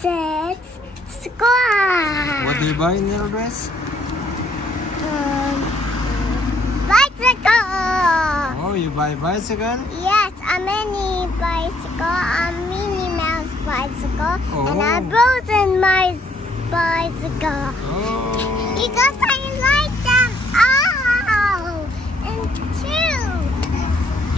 says squad. What do you buy in your dress? Bicycle. Oh, you buy bicycle? Yes, a mini bicycle, a Minnie Mouse bicycle, and a Oh. Frozen Mice bicycle. Oh. Because I like them all. And two.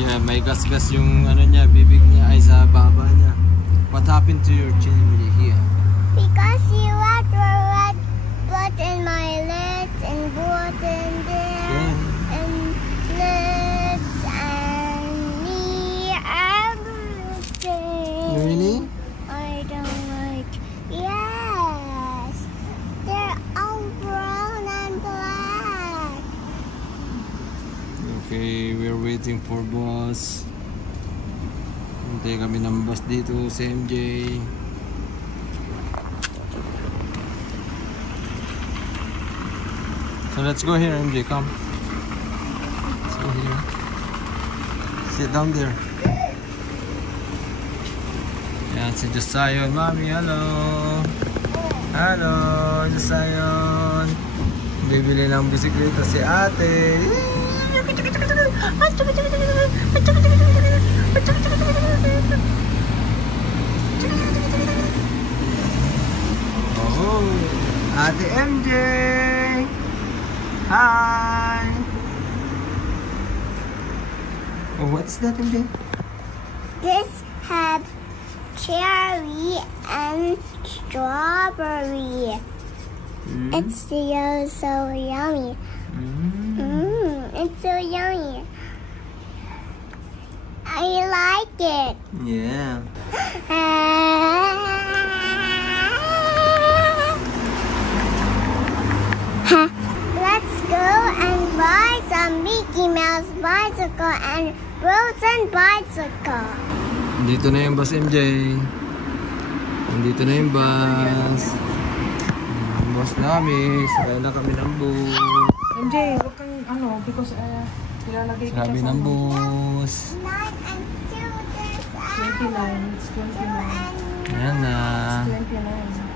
Yeah, may gas-gas yung ano niya, bibig niya ay sa baba niya. What happened to your chin here? Because you had red blood in my legs and blood in there. Yeah. And lips and me everything. Really? I don't like. Yes. They're all brown and black. Okay, we're waiting for bus. Hintay kami ng bus dito sa MJ. So let's go here, MJ, come. Let's go here. Sit down there. Yan si Josayon. Mami, hello. Hello, Josayon. Bibili ng bisikleta si ate. Oh, Ate MJ. Hi. Oh, what's that, MJ? This has cherry and strawberry. It's so yummy. It's so yummy. I like it. Yeah. Let's go and buy some Mickey Mouse bicycle and Frozen bicycle. Dito na yung bus, MJ. Dito na yung bus. Ang bus namin. Sakay na kami ng bus. MJ, huwag kang ano, because nilalagay kita Sabi sa ng ano. bus. 9 and 2 this 29, it's 29. Ayan na. 29.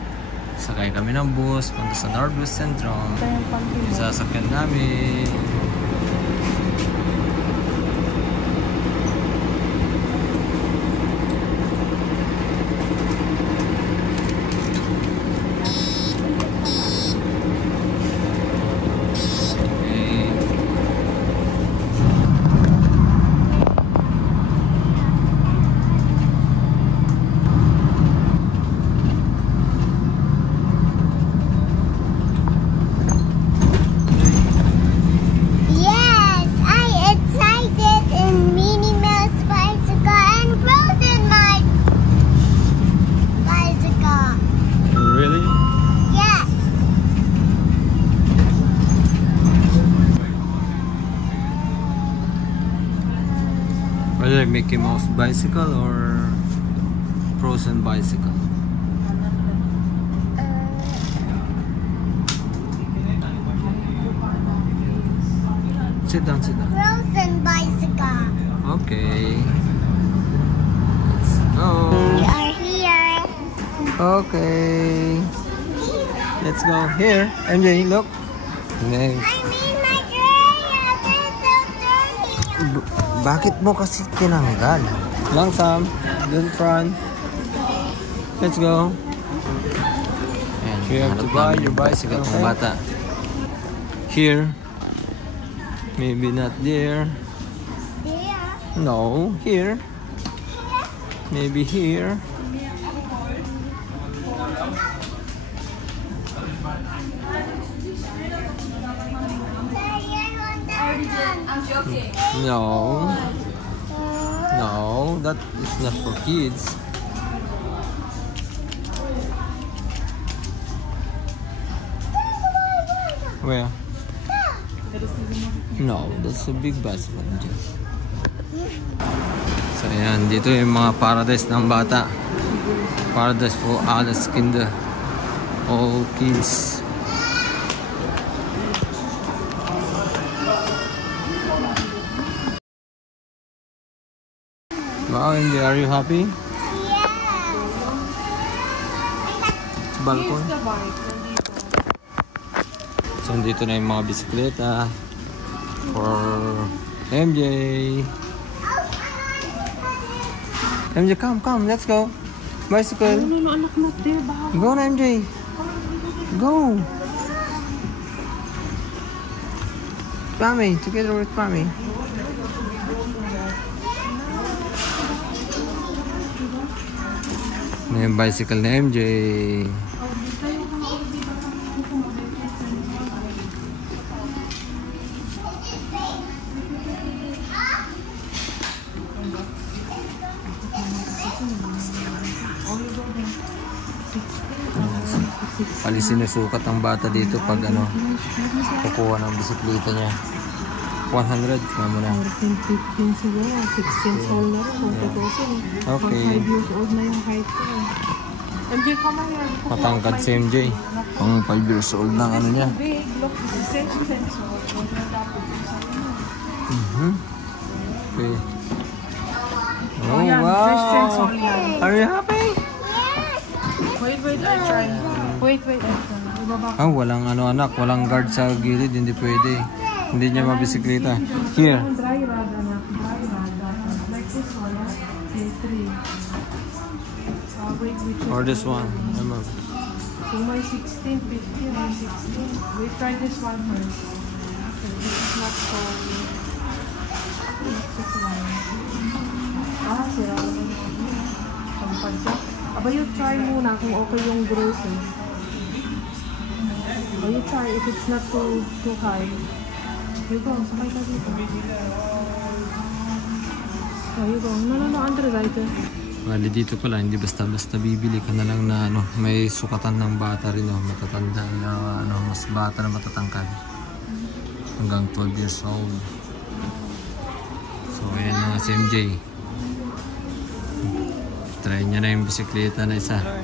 Sakay kami ng bus. Punta sa Northwest Central. Ito yung panty mo. Yung sasakyan namin. Yes, I excited in Minnie Mouse bicycle and Frozen my bicycle. Really? Yes. Whether Mickey Mouse bicycle or Frozen bicycle. Sit down, sit down. Frozen bicycle. Okay. Let's go. We are here. Okay. Let's go. Here, MJ, look. Next. I mean my dress is so dirty. Bakit mo kasi tinanggal? Lang Sam, dun front. Let's go. Ayan, you have to buy your bicycle, okay? Bata. Here. Maybe not there. There. No, here. Maybe here. I'm joking. No. No, that is not for kids. Where? No, that's a big bicycle. So ayan, dito yung mga paradise ng bata. Paradise for alles Kinder. All kids. Wow, Indy, are you happy? Yes. balcony. Here's the bike. Nandito. So, dito na yung mga bisikleta for MJ. MJ, come, let's go. Bicycle. No, anak mo, diba? Go na, MJ. Go. Pami, together with Pami. May bicycle na MJ. Pali sinusukat ang bata dito pag ano, kukuha ng bisikleta niya. 100 na muna. 15 siguro, 16 old na rin. Okay. 5 years old na yung height ko. MJ, come here. Matangkad si MJ. Pang 5 years old na ano niya. Big, look, this is sensor. Okay. Oh, yan, first sensor wow! yan. Are you happy? Wait, I try. Wait, I try. Ibaba. Ah, walang ano anak, walang guard sa gilid, hindi pwede. Hindi niya mabisikleta. Here. Dry rod, anak. Dry rod. Like this one, okay, 3. Wait, Or this one. Kung may 16, 15, may 16. We try this one first. This is not so... Sira naman yung sampad siya. Aba, you try muna kung okay yung gross eh. Oh, you try if it's not too high. You go, sakay ka dito. Oh, you go. No, under right eh. Bali dito pala, hindi basta-basta bibili ka na lang na ano, may sukatan ng bata rin, oh, matatanda na ano, mas bata na matatangkad. Hanggang 12 years old. So ayan na si MJ. Try niya na yung bisikleta na isa. Look,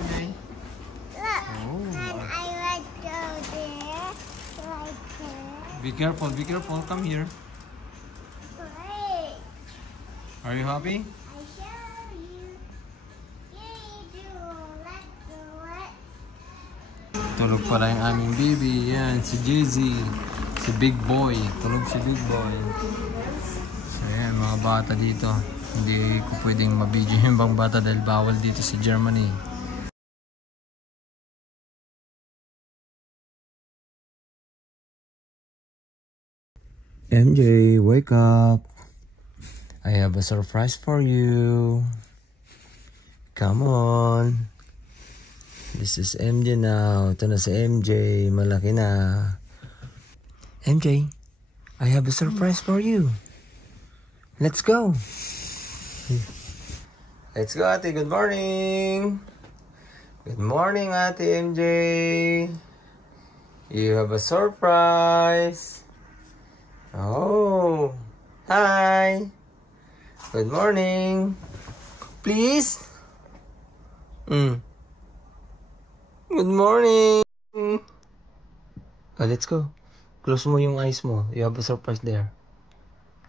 and I let go there, like there. Be careful, come here. Great. Are you happy? I show you. Yay, do let go it. Tulog pala yung aming baby. Yan, si Jay-Z. Si Big Boy. Tulog si Big Boy. So yan, mga bata dito. Hindi ko pwedeng mabidyo yung ibang bata dahil bawal dito sa Germany. MJ, wake up. I have a surprise for you. Come on. This is MJ now. Ito na si MJ. Malaki na. MJ, I have a surprise for you. Let's go. Let's go, Ate. Good morning. Good morning, Ate MJ. You have a surprise. Oh, hi. Good morning. Please. Good morning. Oh, let's go. Close mo yung eyes mo. You have a surprise there.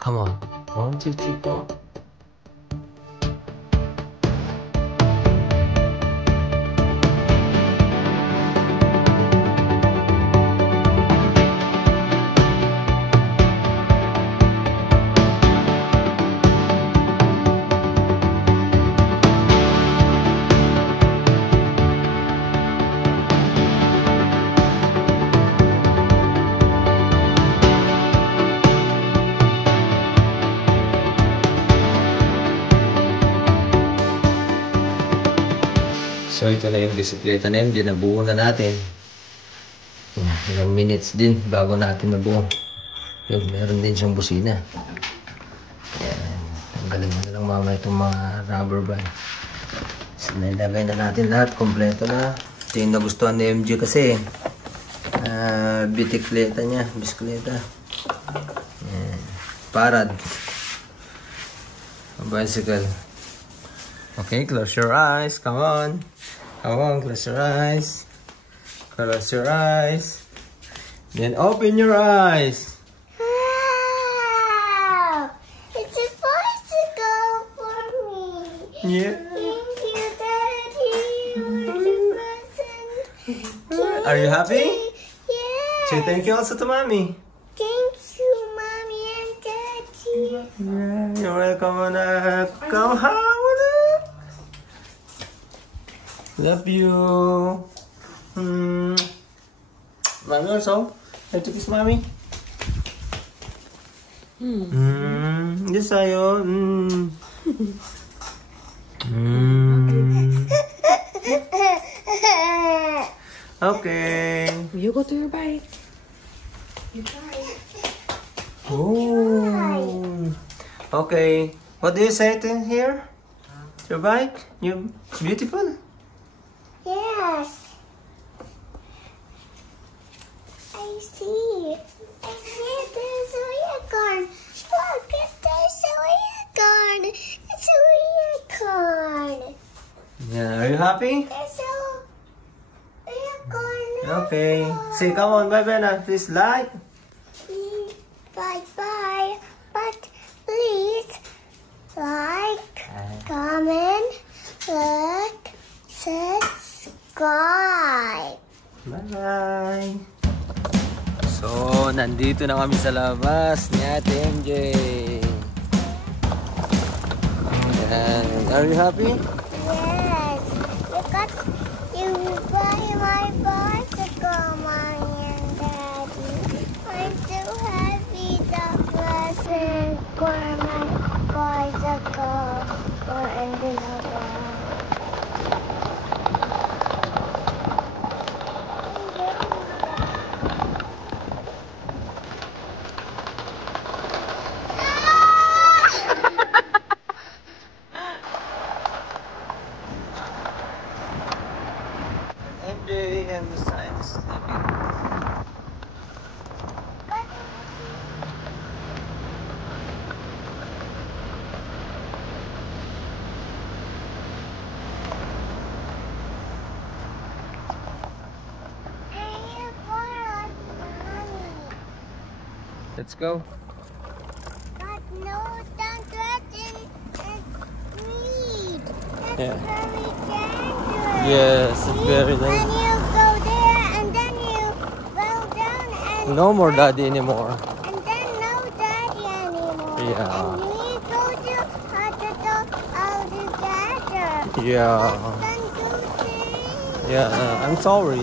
Come on. 1, 2, 3, 4. So ito na yung bisikleta na yun, nabuo na natin. Ilang minutes din bago natin nabuo. Yun, meron din siyang busina. Ayan, tanggalin na lang mamaya itong mga rubber band. So nailagay na natin lahat, kompleto na. Ito yung nagustuhan ni MJ kasi. Bisikleta niya, bisikleta. Ayan, parad. A bicycle. Okay, close your eyes, come on. Come on, close your eyes. Close your eyes. Then open your eyes. Wow! It's a bicycle for me. Yeah. Thank you, Daddy. You're the present. Are you happy? Yes. Say thank you also to mommy. Thank you, Mommy and Daddy. Yeah, you're welcome, anak. Come home, anak. Love you. Mommy also. Like to kiss mommy. Yes, ayo. Okay. You go to your bike. Oh. Okay. What do you say to here? Your bike? It's beautiful. Yes. I see. I see there's a unicorn. Look, there's a unicorn. It's a unicorn. Yeah. Are you happy? There's a unicorn. Okay. Say, come on, bye bye now. Please like. Bye bye. But please like, comment, subscribe. Bye-bye! So, nandito na kami sa labas ni Ate MJ. Ayan. Are you happy? Yes, because you buy my bicycle, Mommy and Daddy. I'm so happy that present for my bicycle for ending up. MJ and the science sleeping. Let's go. But no, don't threaten Reed. That's Yeah. very dangerous. Yes, it's very And nice. you go there, and then you go down, and No more daddy anymore. and then no daddy anymore. Yeah. And we go to hospital all together. Yeah. Then go to Yeah, I'm sorry.